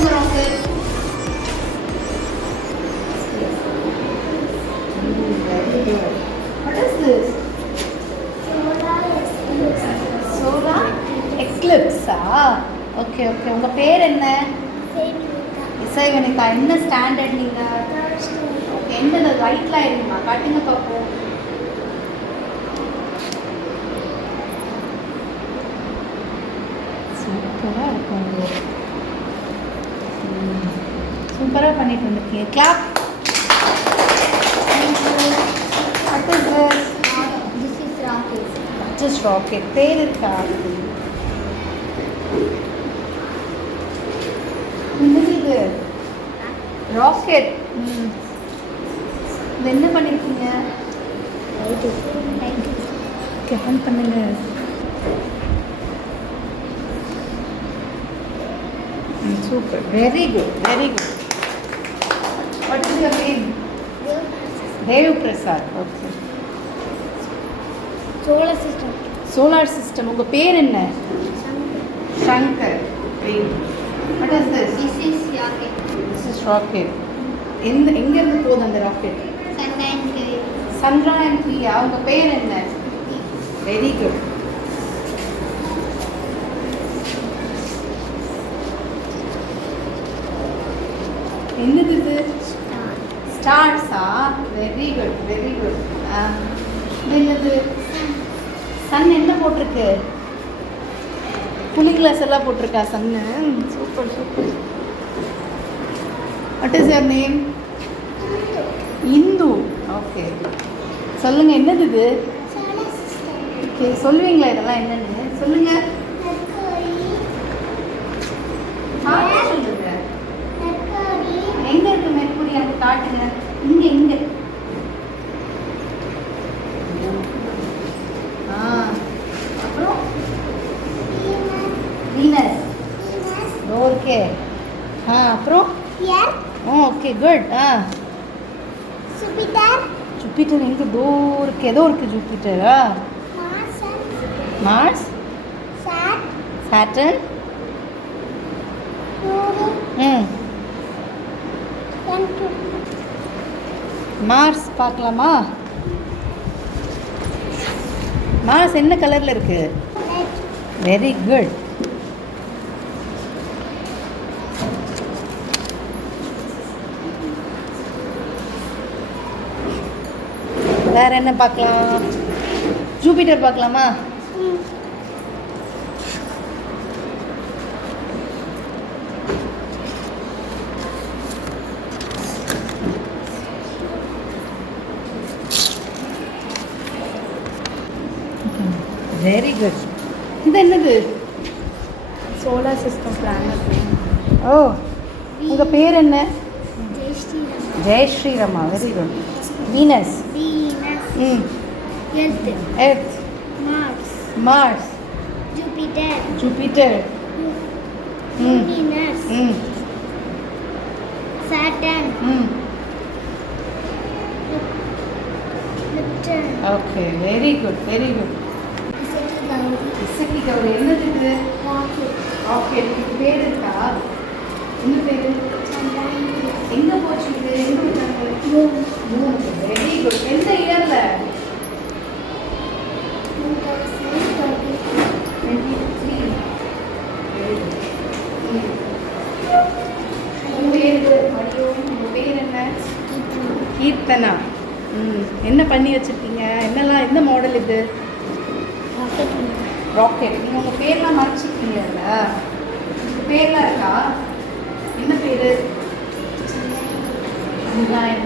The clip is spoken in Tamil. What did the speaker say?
உங்கள் rocket? Very good. What is this? Solar eclipse. Okay okay. உங்கள் பேர் என்ன? இசைவனிதா. என்ன ஸ்டாண்டர்ட் நீங்கள்? ஓகே. எந்த ரைட்டில் இருங்கம்மா, காட்டுங்க பார்ப்போம். சூப்பராக இருக்கும். சூப்பராக பண்ணிட்டு வந்துருக்கீங்க. Clap. What is this? This is rocket. Just rocket. பேர் இருக்கா? என்னது இது? ராக்கெட். இது என்ன பண்ணிருக்கீங்க? ஓகே, ஆன் பண்ணுங்க. Super. Very good, very good. What is your name? Dev Prasad. Okay. Solar system. Solar system. உங்கள் பேர் என்ன? Shankar. What is this? This is rocket. This is rocket. எங்கேருந்து போகுது அந்த ராக்கெட்? சந்திராயன் 3. உங்கள் பேர் என்ன? Very good. என்னது இது? ஸ்டார்ஸா? Very good, very good. இது என்னது? சன். என்ன போட்டிருக்கு? கூலிங் கிளாஸ் எல்லாம் போட்டிருக்கா sun? Super super. What is your name? Hindu. Okay. சொல்லுங்கள், என்னது இது? ஓகே, சொல்லுவீங்களா இதெல்லாம் என்னென்னு? சொல்லுங்கள். சொல்லுங்க. எங்கே இருக்குது மெர்க்குரி? எனக்கு காட்டுங்க. இங்கே இங்கே. அப்புறம் வீனஸ். ஓகே. அப்புறம் ஓகே, குட். Jupiter. ஜூபிட்டர் எங்கே? இருக்கு. ஏதோ இருக்குது ஜூபிட்டரா? மார்ஸ். சாட்டர்ன். மார்ஸ் பார்க்கலாமா? மார்ஸ் என்ன கலரில் இருக்குது? Very good. வேறு என்ன பார்க்கலாம்? ஜூபிட்டர் பார்க்கலாமா? Very good. இது என்னது? Solar system planet. ஓ, உங்கள் பேர் என்ன? Jai Shri Ram. Jai Shrirama. Very good. Venus. Venus. Earth. Earth. Mars. Mars. Jupiter. Jupiter. Venus. Saturn. Neptune. Okay, very good, very good. Isakki Gowri. என்னது இது? Rocket. ஓகே. இதுக்கு பேர் இருக்கா? என்ன பேர்? எங்கே போச்சு இது? எங்கே விட்டாங்க? Very good. எந்த இயரில்? 23. உங்கள் பேர்? உங்கள் பேர் என்ன? கீர்த்தனா. என்ன பண்ணி வச்சுருக்கீங்க? என்னெல்லாம், எந்த மாடல் இது? ராக்கெட். நீங்கள் உங்கள் பேர்லாம் மறைச்சிருக்கீங்கல்ல? உங்கள் பேர்லாம் இருக்கா? என்ன பேர்? சந்திராயன்.